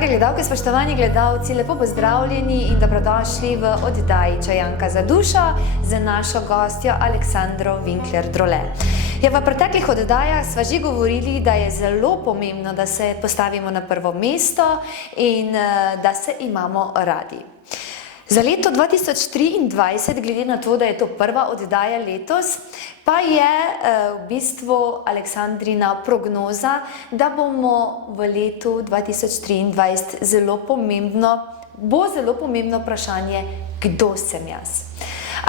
Drage gledalke, spoštovani gledalci, lepo pozdravljeni in dobrodošli v oddaji Čajanka za dušo z našo gostjo Aleksandro Winkler-Drole. V preteklih oddajah sva že govorili, da je zelo pomembno, da se postavimo na prvo mesto in da se imamo radi. Za leto 2023, glede na to, da je to prva oddaja letos, pa je v bistvu Aleksandrina prognoza, da bomo v letu 2023 zelo pomembno vprašanje, kdo sem jaz.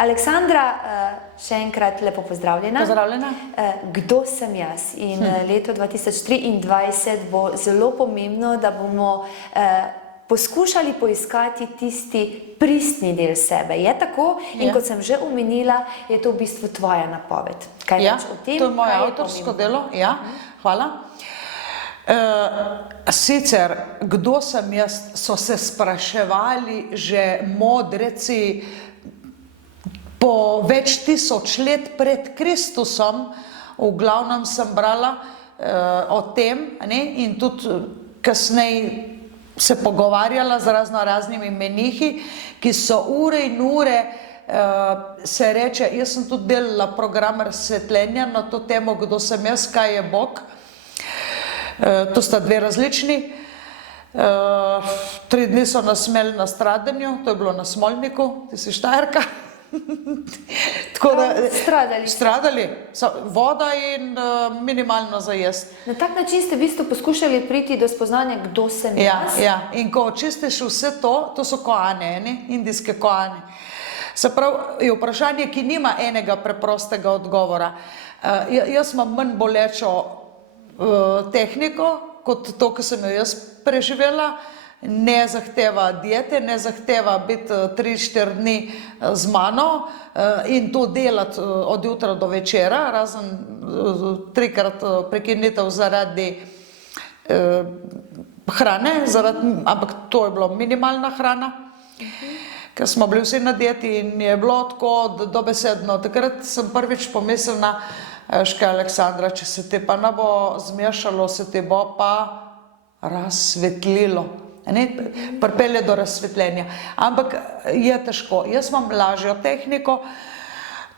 Aleksandra, še enkrat lepo pozdravljena. Pozdravljena. Kdo sem jaz? In leto 2023 bo zelo pomembno, da bomo poskušali poiskati tisti pristni del sebe. Je tako? In kot sem že omenila, je to v bistvu tvoja napoved. Kaj več o tem? To je moje avtorsko delo. Ja, hvala. Sicer, kdo sem jaz, so se spraševali že modreci po več tisoč let pred Kristusom. V glavnem sem brala o tem, in tudi kasneje se pogovarjala z raznimi menihi, ki so ure in ure, se reče, jaz sem tudi delala program razsvetljenja na to temo, kdo sem jaz, kaj je Bog. To sta dve različni. 3 dni so nas imeli na stradanju, to je bilo na Smolniku, ti si Štajerka. Stradali. Voda in minimalno za jesti. Na tak način ste v bistvu poskušali priti do spoznanja, kdo sem jaz. Ja. In ko očistiš vse to, to so koane, indijske koane. Se pravi, je vprašanje, ki nima enega preprostega odgovora. Jaz imam manj bolečo tehniko, kot to, ki sem jo jaz preživela. Ne zahteva diete, ne zahteva biti 3-4 dni z mano in to delati od jutra do večera, razen 3-krat prekinitev zaradi hrane, ampak to je bilo minimalna hrana, ker smo bili vsi na dieti in je bilo tako dobesedno. Takrat sem prvič pomislila, Aleksandra, če se ti pa ne bo zmešalo, se ti bo pa razsvetlilo. Pripelje do razsvetljenja. Ampak je težko. Jaz imam lažjo tehniko.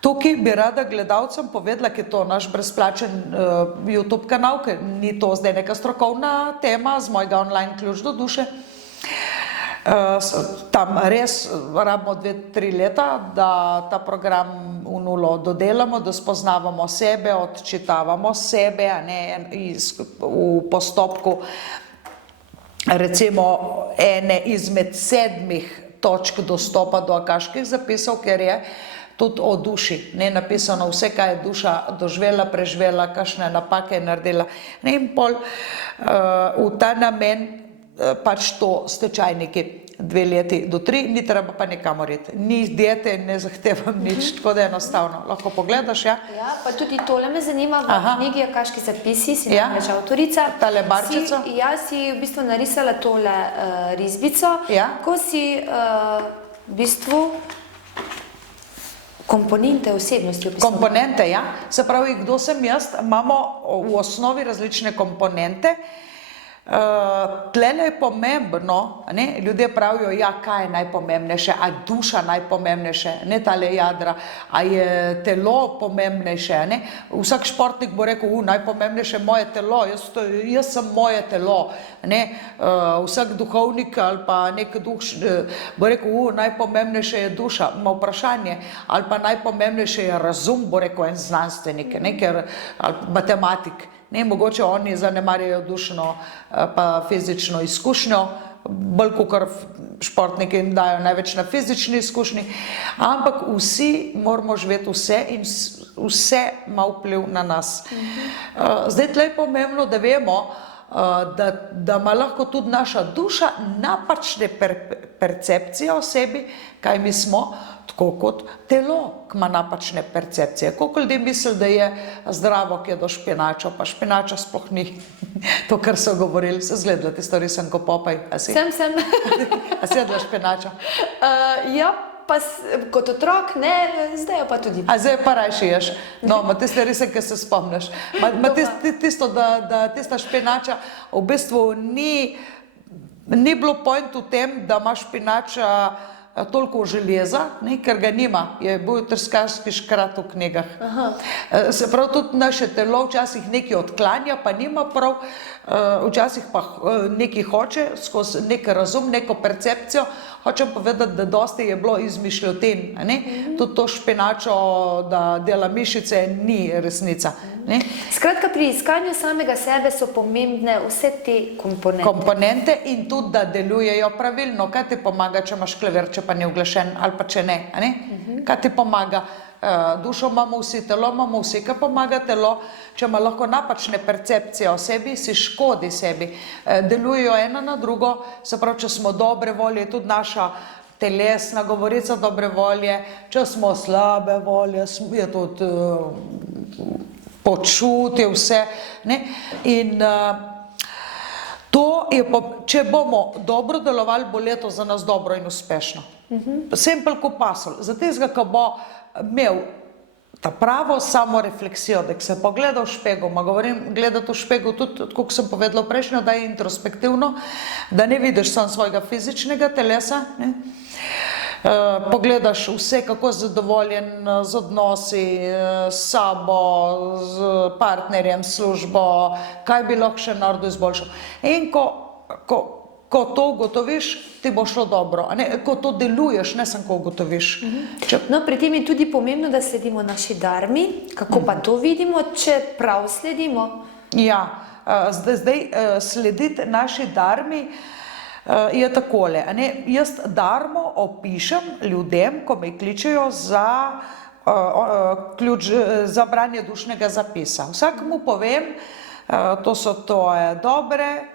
Tukaj bi rada gledalcem povedala, ker je to naš brezplačen YouTube kanal, ker ni to zdaj neka strokovna tema z mojega online ključ do duše. Tam res rabimo 2-3 leta, da ta program v nulo dodelamo, da spoznavamo sebe, odčitavamo sebe v postopku recimo ene izmed 7 točk dostopa do akaških zapisov, ker je tudi o duši, napisano vse, kaj je duša doživela, preživela, kakšne napake je naredila. In pol v ta namen pač to stečajniki 2 leti do 3, ni treba pa nikamor iti. Ni diete, ne zahtevam nič, tako da je enostavno. Lahko pogledaš, ja? Ja, pa tudi tole me zanima, v knjigi Akaški zapisi, si namreč avtorica. Tale barčico. Jaz si v bistvu narisala tole risbico, ko si v bistvu komponente osebnosti opisala. Komponente, ja. Se pravi, kdo sem jaz, imamo v osnovi različne komponente. Tlele je pomembno, ljudje pravijo, kaj je najpomembnejše, a duša najpomembnejše, ne tale jadra, a je telo pomembnejše. Vsak športnik bo rekel, najpomembnejše je moje telo, jaz sem moje telo. Vsak duhovnik ali pa nek duh bo rekel, najpomembnejše je duša. Ima vprašanje, ali pa najpomembnejše je razum, bo rekel en znanstvenik, ali matematik. Mogoče oni zanemarjajo dušno pa fizično izkušnjo, bolj kakor športniki dajo največ na fizični izkušnji, ampak vsi moramo živeti vse in vse ima vpliv na nas. Zdaj tle je pomembno, da vemo, da ima lahko tudi naša duša napačne percepcije o sebi, kaj mi smo, tako kot telo, ki ima napačne percepcije. Koliko ljudi misli, da je zdravo, ki je do špinačo, pa špinača sploh ni. To, kar so govorili, se zgledala tisto risanko Popaj. Sem. A si jedla špinačo? Ja, pa kot otrok, ne, zdaj jo pa tudi. A zdaj pa rajši ješ. No, tiste risanke se spomniš. Tisto, da tista špinača v bistvu ni ni bilo point v tem, da ima špinač toliko železa, ne, ker ga nima, je bil trskarski škrat v knjigah. Se pravi, tudi naše telo včasih nekaj odklanja, pa nima prav, včasih pa nekaj hoče, skozi nek razum, neko percepcijo. Hočem povedati, da dosti je bilo izmišljotin, ne? Tudi to špinačo, da dela mišice, ni resnica. Ne? Skratka, pri iskanju samega sebe so pomembne vse te komponente in tudi, da delujejo pravilno. Kaj ti pomaga, če imaš klaver, če pa ni uglašen, ali pa če ne? Kaj ti pomaga? Dušo imamo vsi, telo imamo vsi. Kaj pomaga telo, če ima lahko napačne percepcije o sebi, si škodi sebi. Delujejo ena na drugo, se pravi, če smo dobre volje, tudi naša telesna govorica dobre volje, če smo slabe volje, je tudi počutje vse. Ne? In to je, če bomo dobro delovali, bo leto za nas dobro in uspešno. Sempel ko pasol. Za tistega, ko bo imel ta pravo samorefleksijo, da se pogleda v špegel, govorim, gledati v špegel tudi, kot sem povedala prejšnjo, da je introspektivno, da ne vidiš samo svojega fizičnega telesa, ne? Pogledaš vse, kako zadovoljen z odnosi, s sabo, z partnerjem, službo, kaj bi lahko še naredil izboljšal. In ko to ugotoviš, ti bo šlo dobro. Ko to deluješ, ne samo ko ugotoviš. No, pri tem je tudi pomembno, da sledimo naši darmi. Kako pa to vidimo, če prav sledimo? Ja, zdaj slediti naši darmi je takole. Jaz darmo opišem ljudem, ko me kličejo za branje dušnega zapisa. Vsakemu povem, to so tvoje dobre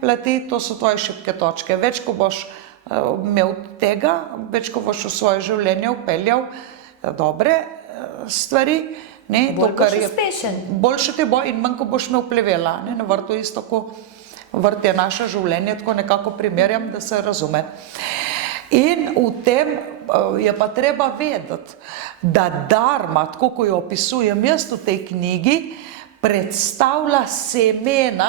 plati, to so tvoje šibke točke. Več, ko boš imel tega, več, ko boš v svoje življenje vpeljal dobre stvari, bolj boš uspešen. Boljše ti bo in manj, ko boš imel plevela. Na vrtu isto, ko vrt je naše življenje, tako nekako primerjam, da se razume. In v tem je pa treba vedeti, da darma, tako ko jo opisujem jaz v tej knjigi, predstavlja semena,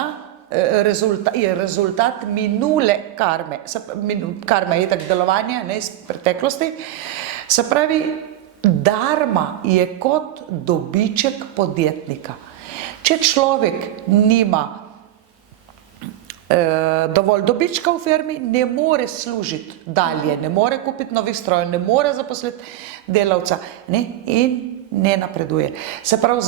je rezultat minule karme. Karma je itak delovanje iz preteklosti. Se pravi, darma je kot dobiček podjetnika. Če človek nima dovolj dobička v firmi, ne more služiti dalje, ne more kupiti novih strojev, ne more zaposliti delavca in ne napreduje. Se pravi,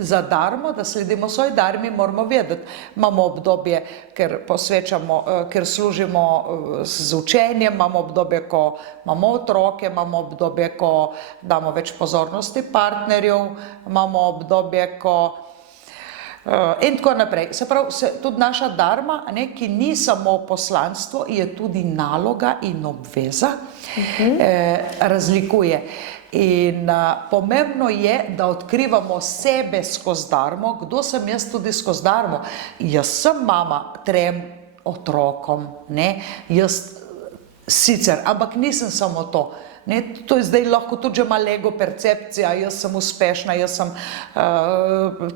za darmo, da sledimo svoji darmi, moramo vedeti. Imamo obdobje, ker služimo z učenjem, imamo obdobje, ko imamo otroke, imamo obdobje, ko damo več pozornosti partnerjev, imamo obdobje, ko in tako naprej. Se pravi, tudi naša darma, ki ni samo poslanstvo, je tudi naloga in obveza, razlikuje. In pomembno je, da odkrivamo sebe skozi darmo. Kdo sem jaz tudi skozi darmo? Jaz sem mama 3 otrokom, jaz sicer, ampak nisem samo to. To je zdaj lahko tudi že malo ego percepcija, jaz sem uspešna, jaz sem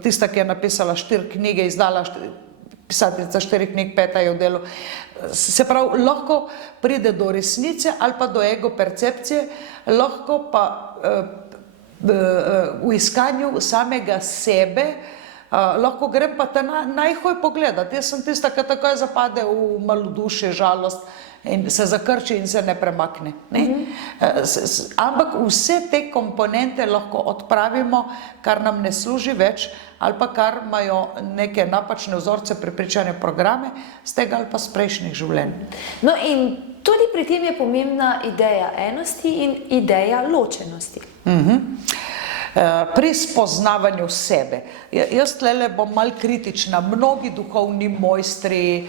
tista, ki je napisala 4 knjige, izdala pisateljica 4 knjig, 5 je v delu. Se pravi, lahko pride do resnice ali pa do ego percepcije, lahko pa v iskanju samega sebe, lahko grem pa te najhoj pogledati. Jaz sem tista, ki takoj zapade v malodušje, žalost in se zakrči in se ne premakne. Ampak vse te komponente lahko odpravimo, kar nam ne služi več ali pa kar imajo neke napačne vzorce, prepričane programe z tega ali pa z prejšnjih življenj. No in tudi pri tem je pomembna ideja enosti in ideja ločenosti. Pri spoznavanju sebe. Jaz tlele bom malo kritična. Mnogi duhovni mojstri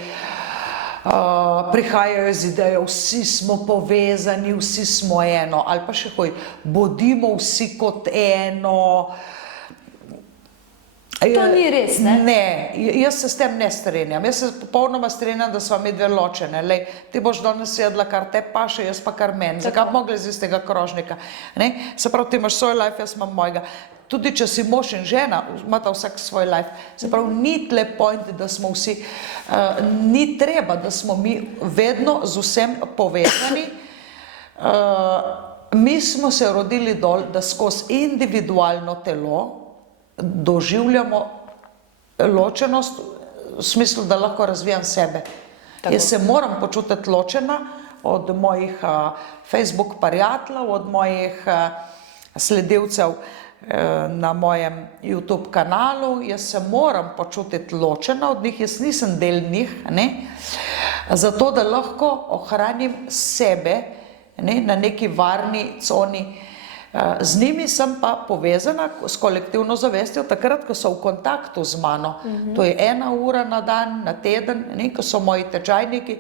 prihajajo z idejo, vsi smo povezani, vsi smo eno, ali pa še hoj, bodimo vsi kot eno. To ni res, ne? Ne, jaz se s tem ne strinjam. Jaz se popolnoma strinjam, da sva mi dve ločene. Lej, ti boš danes jedla, kar te paše, jaz pa kar meni. Zakaj bi mogli iz istega krožnika? Ne? Se pravi, ti imaš svoj life, jaz imam mojega. Tudi če si mož in žena, imata vsak svoj life. Se pravi, ni tle point, da smo vsi, ni treba, da smo mi vedno z vsem povezani. Mi smo se rodili dol, da skozi individualno telo doživljamo ločenost v smislu, da lahko razvijam sebe. Tako. Jaz se moram počutiti ločena od mojih Facebook prijateljev, od mojih sledilcev na mojem YouTube kanalu. Jaz se moram počutiti ločena od njih, jaz nisem del njih, ne? Zato da lahko ohranim sebe, ne, na neki varni coni. Z njimi sem pa povezana s kolektivno zavestjo takrat, ko so v kontaktu z mano. To je 1 ura na dan, na teden, ne, ko so moji tečajniki.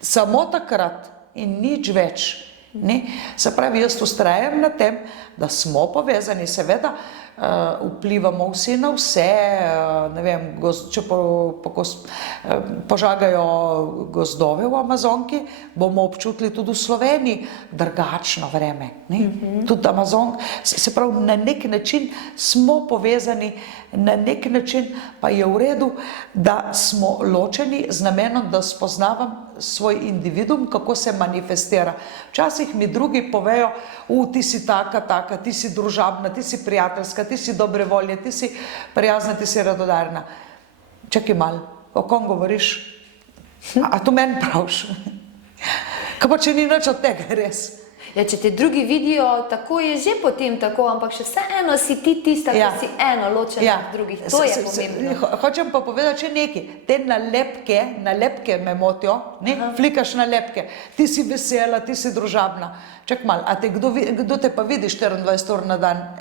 Samo takrat in nič več. Ne. Se pravi, jaz vztrajam na tem, da smo povezani, seveda vplivamo vsi na vse, ne vem, če požagajo gozdove v Amazonki, bomo občutili tudi v Sloveniji drugačno vreme. Tudi Amazonk, se pravi, na nek način smo povezani, na nek način pa je v redu, da smo ločeni z namenom, da spoznavam svoj individuum, kako se manifestira. Včasih mi drugi povejo, ti si taka, ti si družabna, ti si prijateljska, ti si dobre volje, ti si prijazna, ti si radodarna. Čakaj malo, o kom govoriš? A to meni praviš? Kaj pa, če ni nič od tega res? Ja, če te drugi vidijo, tako je že potem tako, ampak še vseeno si ti tista, ki si eno ločena od drugih. To je pomembno. Hočem pa povedati še nekaj. Te nalepke me motijo, ne? Flikaš nalepke. Ti si vesela, ti si družabna. Čak malo, a kdo te pa vidi 24 ur na dan?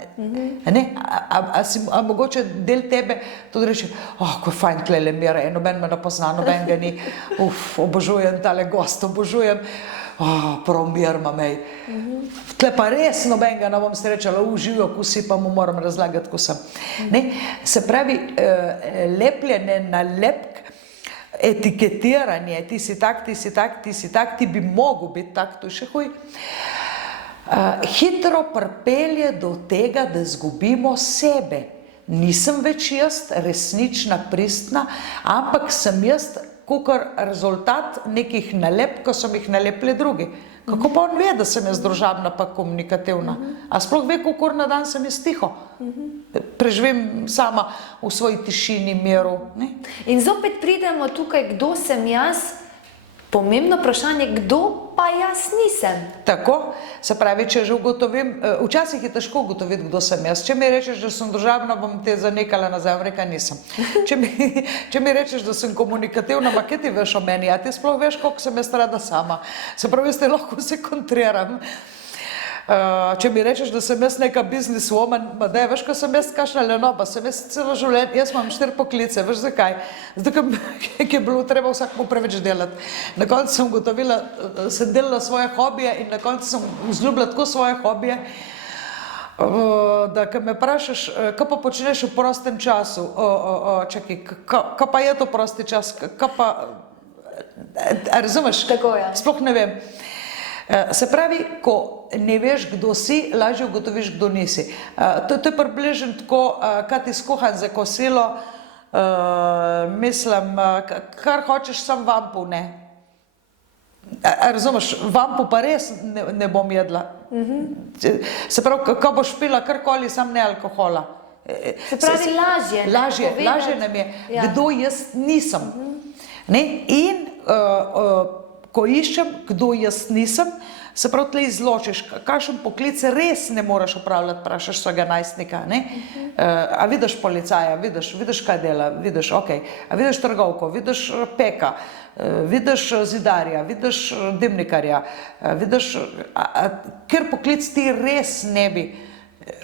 A mogoče del tebe tudi reče, ko je fajn tlele mira, noben me ne pozna, noben ga ni. Obožujem tale gost, obožujem. Prav mir ima mej. Tle pa res nobenega ne bom srečala, živijo, ko si, pa mu moram razlagati, ko sem. Se pravi, lepljenje nalepk, etiketiranje, ti si tak, ti si tak, ti si tak, ti bi mogel biti tak, to je še huj, hitro pripelje do tega, da izgubimo sebe. Nisem več jaz resnična, pristna, ampak sem jaz kakor rezultat nekih nalepk, ko so jih nalepili drugi. Kako pa on ve, da sem jaz družabna pa komunikativna? A sploh ve, koliko na dan sem jaz tiho? Preživim sama v svoji tišini, miru. In zopet pridemo tukaj, kdo sem jaz, pomembno vprašanje, kdo pa jaz nisem. Tako, se pravi, če že ugotovim, včasih je težko ugotoviti, kdo sem jaz. Če mi rečeš, da sem družabna, bom te zanekala nazaj, reka nisem. Če mi rečeš, da sem komunikativna, ma kaj ti veš o meni, a ti sploh veš, koliko sem jaz rada sama. Se pravi, jaz te lahko se kontriram. Če mi rečeš, da sem jaz neka businesswoman, ma da je, veš, ko sem jaz kakšna lenoba, sem jaz celo življenje, jaz imam 4 poklice, veš zakaj? Zato, ker je bilo treba vsakmu preveč delati. Na koncu sem ugotovila, sem delala svoje hobije in na koncu sem vzljubila tako svoje hobije, da ko me vprašaš, kaj pa počneš v prostem času, čakaj, kaj pa je to prosti čas, kaj pa, razumeš? Tako je. Sploh ne vem. Se pravi, ko ne veš, kdo si, lažje ugotoviš, kdo nisi. To je približno tako, kaj ti skuham za kosilo, mislim, kar hočeš, sam vampu, ne. Razumeš, vampu pa res ne bom jedla. Se pravi, ko boš pila karkoli, sam ne alkohola. Se pravi, Lažje nam je, kdo jaz nisem. In ko iščem, kdo jaz nisem, se pravi, tle izločiš, kakšen poklic res ne moraš opravljati, vprašaš svojega najstnika. A vidiš policaja, vidiš kaj dela, vidiš, okej, a vidiš trgovko, vidiš peka, vidiš zidarja, vidiš dimnikarja, vidiš, ker poklic ti res ne bi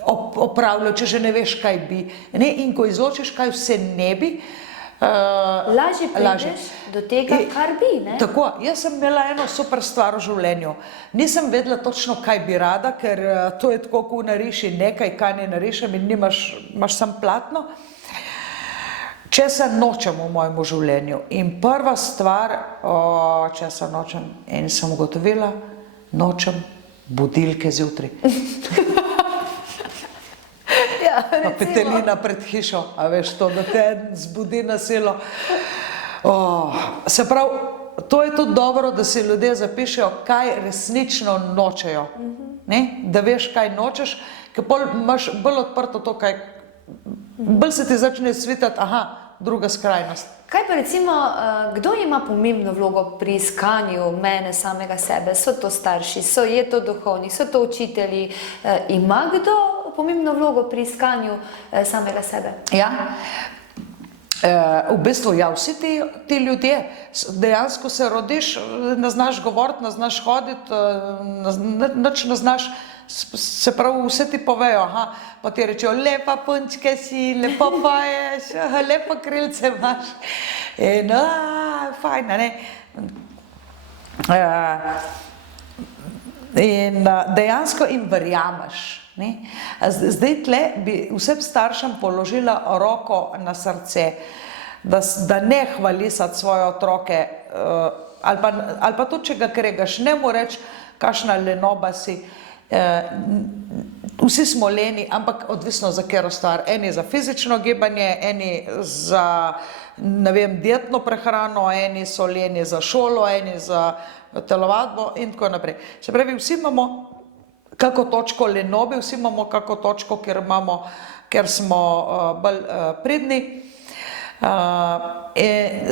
opravljal, če že ne veš, kaj bi. In ko izločiš, kaj vse ne bi, lažje prideš do tega, kar bi, ne? Tako, jaz sem imela eno super stvar v življenju. Nisem vedela točno, kaj bi rada, ker to je tako, ko nariši nekaj, kaj ne narišem in imaš sam platno. če se nočem v mojem življenju. In prva stvar, če se nočem, in sem ugotovila, nočem budilke zjutraj. Ja, Pa petelina pred hišo, a veš to, da te zbudi na silo. Se pravi, to je tudi dobro, da si ljudje zapišejo, kaj resnično nočejo. Da veš, kaj nočeš, ker pol imaš bolj odprto to, kaj bolj se ti začne svitati, druga skrajnost. Kaj pa recimo, kdo ima pomembno vlogo pri iskanju mene samega sebe? So to starši, je to duhovnik, so to učitelji? Ima kdo pomembno vlogo pri iskanju samega sebe? Ja. V bistvu, ja, vsi ti ljudje, dejansko se rodiš, ne znaš govoriti, ne znaš hoditi, nič ne znaš, se pravi, vse ti povejo, pa ti rečejo, lepa punčka si, lepo poješ, lepo krilce imaš, in fajn, ne? In dejansko jim verjameš. Zdaj tle bi vsem staršem položila roko na srce, da ne hvalisati svoje otroke, ali pa tudi, če ga kregaš, ne mu reči, kakšna lenoba si. Vsi smo leni, ampak odvisno za katero stvar. Eni za fizično gibanje, eni za, ne vem, dietno prehrano, eni so leni za šolo, eni za telovadbo in tako naprej. Se pravi, vsi imamo kako točko lenobe, vsi imamo kako točko, ker smo bolj pridni.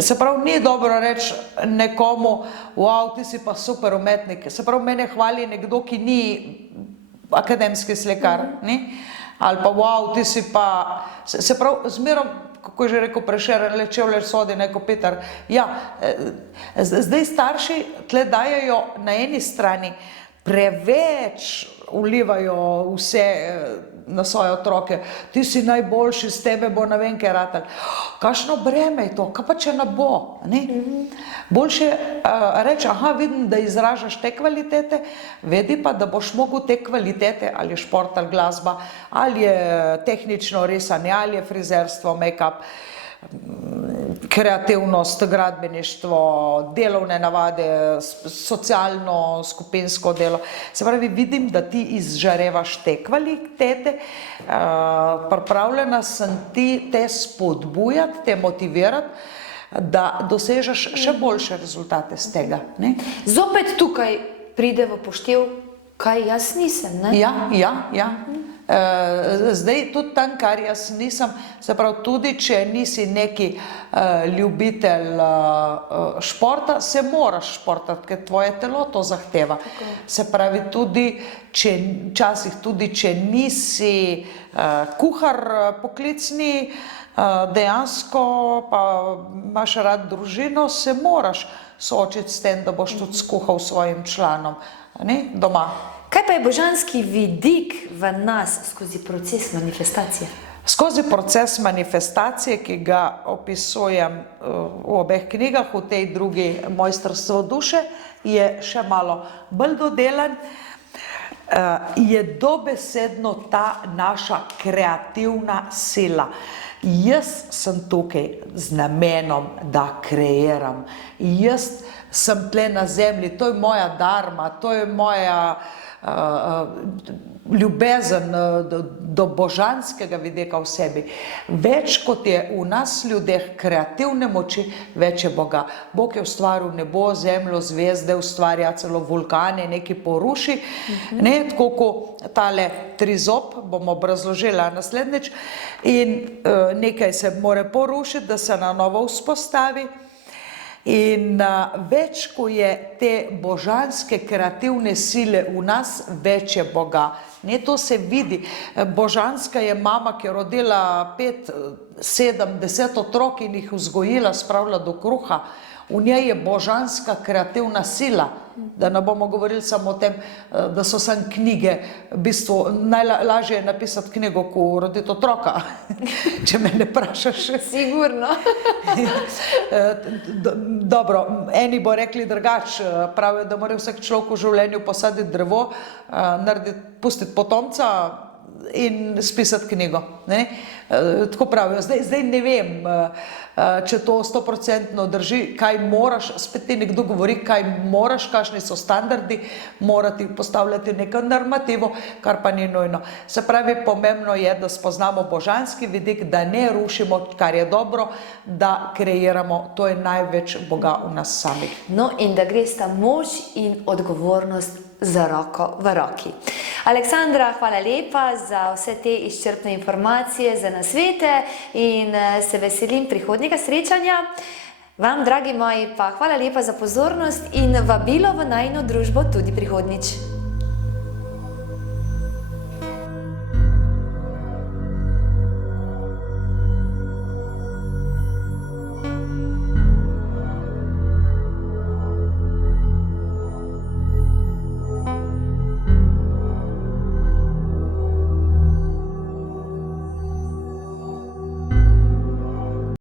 Se pravi, ni dobro reči nekomu, wow, ti si pa super umetnik. Se pravi, mene hvali nekdo, ki ni akademski slikar, ali pa wow, ti si pa, se pravi, zmerom, kako je že rekel Prešeren, le čevljer sodi, ne kopitar. Ja, zdaj starši tle dajejo na eni strani preveč vlivajo vse na svoje otroke. Ti si najboljši, z tebe bo ne vem kaj ratal. Kakšno breme je to, kaj pa če ne bo? Boljše reči, vidim, da izražaš te kvalitete, vedi pa, da boš mogel te kvalitete, ali je šport, ali glasba, ali je tehnično risanje, ali je frizerstvo, make-up, kreativnost, gradbeništvo, delovne navade, socialno, skupinsko delo. Se pravi, vidim, da ti izžarevaš te kvalitete, pripravljena sem ti te spodbujati, te motivirati, da dosežeš še boljše rezultate z tega. Zopet tukaj pride v poštev, kaj jaz nisem, ne? Ja. Zdaj, tudi tam, kar jaz nisem, se pravi, tudi če nisi neki ljubitelj športa, se moraš športati, ker tvoje telo to zahteva. Se pravi, včasih tudi, če nisi kuhar poklicni, dejansko pa imaš rad družino, se moraš soočiti s tem, da boš tudi skuhal svojim članom doma. Kaj pa je božanski vidik v nas skozi proces manifestacije? Skozi proces manifestacije, ki ga opisujem v obeh knjigah, v tej drugi Mojstrstvo duše, je še malo bolj dodelan, je dobesedno ta naša kreativna sila. Jaz sem tukaj z namenom, da kreiram. Jaz sem tle na zemlji, to je moja dharma, to je moja ljubezen do božanskega vidika v sebi. Več kot je v nas ljudeh kreativne moči, več je Boga. Bog je ustvaril nebo, zemljo, zvezde, ustvarja celo vulkane, nekaj poruši, tako kot tale trizob, bom obrazložila naslednjič, in nekaj se mora porušiti, da se na novo vzpostavi. In več, ko je te božanske kreativne sile v nas, več je Boga. To se vidi. Božanska je mama, ki je rodila 5, 7, 10 otrok in jih vzgojila, spravila do kruha. V njej je božanska kreativna sila, da ne bomo govorili samo o tem, da so samo knjige. V bistvu najlažje je napisati knjigo, ko roditi otroka, če me ne vprašaš. Sigurno. Dobro, eni bo rekli drugače, pravijo, da mora vsak človek v življenju posaditi drevo, pustiti potomca, in spisati knjigo. Ne? Tako pravijo. Zdaj ne vem, če to 100% drži, kaj moraš, spet ti nekdo govori, kaj moraš, kakšni so standardi, morati postavljati neko normativo, kar pa ni nujno. Se pravi, pomembno je, da spoznamo božanski vidik, da ne rušimo, kar je dobro, da kreiramo, to je največ Boga v nas samih. No, in da gre sta moč in odgovornost za roko v roki. Aleksandra, hvala lepa za vse te izčrpne informacije, za nasvete in se veselim prihodnjega srečanja. Vam, dragi moji, pa hvala lepa za pozornost in vabilo v najino družbo tudi prihodnjič.